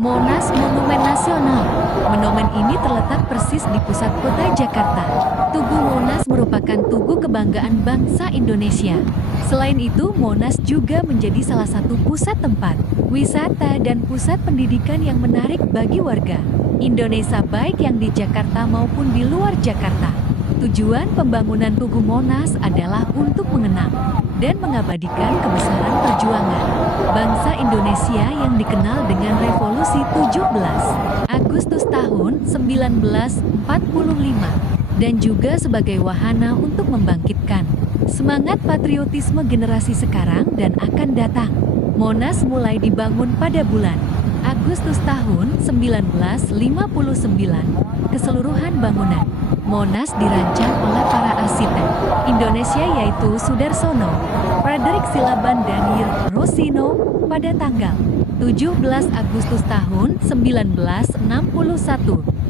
Monas Monumen Nasional. Monumen ini terletak persis di pusat kota Jakarta. Tugu Monas merupakan tugu kebanggaan bangsa Indonesia. Selain itu, Monas juga menjadi salah satu pusat tempat wisata dan pusat pendidikan yang menarik bagi warga Indonesia baik yang di Jakarta maupun di luar Jakarta. Tujuan pembangunan Tugu Monas adalah untuk mengenang dan mengabadikan kebesaran perjuangan bangsa Indonesia yang dikenal dengan Revolusi 17 Agustus tahun 1945 dan juga sebagai wahana untuk membangkitkan semangat patriotisme generasi sekarang dan akan datang. Monas mulai dibangun pada bulan Agustus tahun 1959. Keseluruhan bangunan Monas dirancang oleh para arsitek Indonesia yaitu Sudarsono, Frederick Silaban dan Yir Rosino pada tanggal 17 Agustus tahun 1961.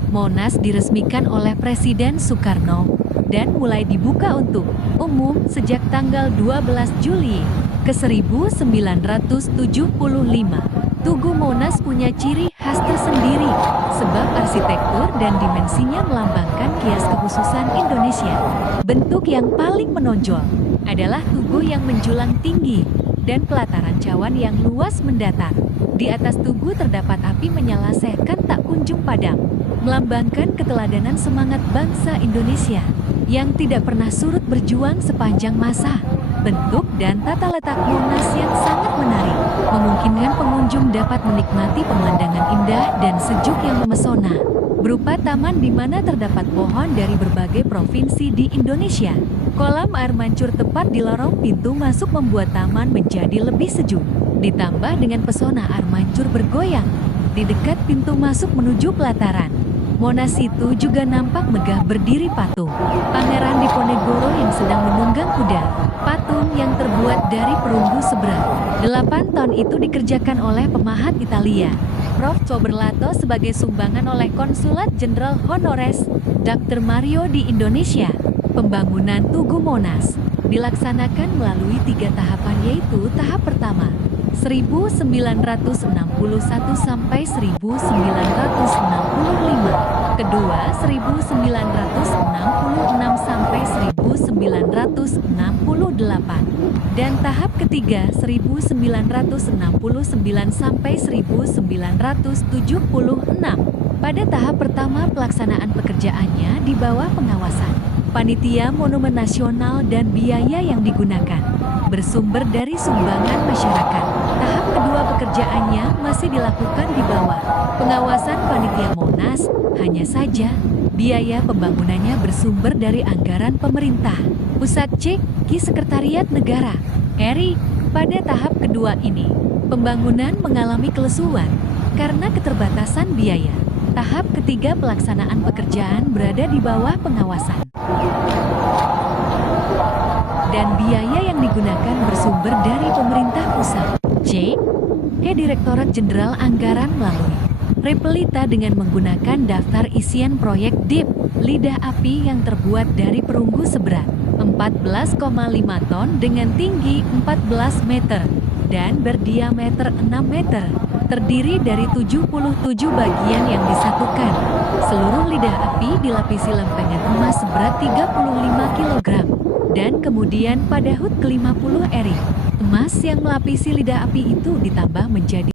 Monas diresmikan oleh Presiden Soekarno dan mulai dibuka untuk umum sejak tanggal 12 Juli ke 1975. Tugu Monas punya ciri khas tersendiri, sebab arsitektur dan dimensinya melambangkan kias kekhususan Indonesia. Bentuk yang paling menonjol adalah tugu yang menjulang tinggi dan pelataran cawan yang luas mendatar. Di atas tugu terdapat api menyala seakan tak kunjung padam, melambangkan keteladanan semangat bangsa Indonesia yang tidak pernah surut berjuang sepanjang masa. Bentuk dan tata letak Monas yang sangat menarik, memungkinkan pengunjung dapat menikmati pemandangan indah dan sejuk yang memesona, berupa taman di mana terdapat pohon dari berbagai provinsi di Indonesia. Kolam air mancur tepat di lorong pintu masuk membuat taman menjadi lebih sejuk, ditambah dengan pesona air mancur bergoyang di dekat pintu masuk menuju pelataran Monas itu juga nampak megah berdiri patung Pangeran Diponegoro yang sedang menunggang kuda. Patung yang terbuat dari perunggu seberat 8 ton itu dikerjakan oleh pemahat Italia, Prof. Coberlato sebagai sumbangan oleh Konsulat Jenderal Honores Dr. Mario di Indonesia. Pembangunan Tugu Monas dilaksanakan melalui 3 tahapan yaitu tahap pertama 1961 sampai 1965, kedua 1966 sampai 1968, dan tahap ketiga 1969 sampai 1976. Pada tahap pertama pelaksanaan pekerjaannya di bawah pengawasan Panitia Monumen Nasional dan biaya yang digunakan bersumber dari sumbangan masyarakat. Tahap kedua pekerjaannya masih dilakukan di bawah pengawasan Panitia Monas, hanya saja biaya pembangunannya bersumber dari anggaran pemerintah pusat Ki Sekretariat Negara RI. Pada tahap kedua ini, pembangunan mengalami kelesuan karena keterbatasan biaya. Tahap ketiga pelaksanaan pekerjaan berada di bawah pengawasan dan biaya yang digunakan bersumber dari pemerintah pusat ke Direktorat Jenderal Anggaran melalui Repelita dengan menggunakan daftar isian proyek DIP lidah api yang terbuat dari perunggu seberat 14,5 ton dengan tinggi 14 meter dan berdiameter 6 meter. Terdiri dari 77 bagian yang disatukan. Seluruh lidah api dilapisi lempengan emas seberat 35 kg. Dan kemudian pada HUT ke-50 RI, emas yang melapisi lidah api itu ditambah menjadi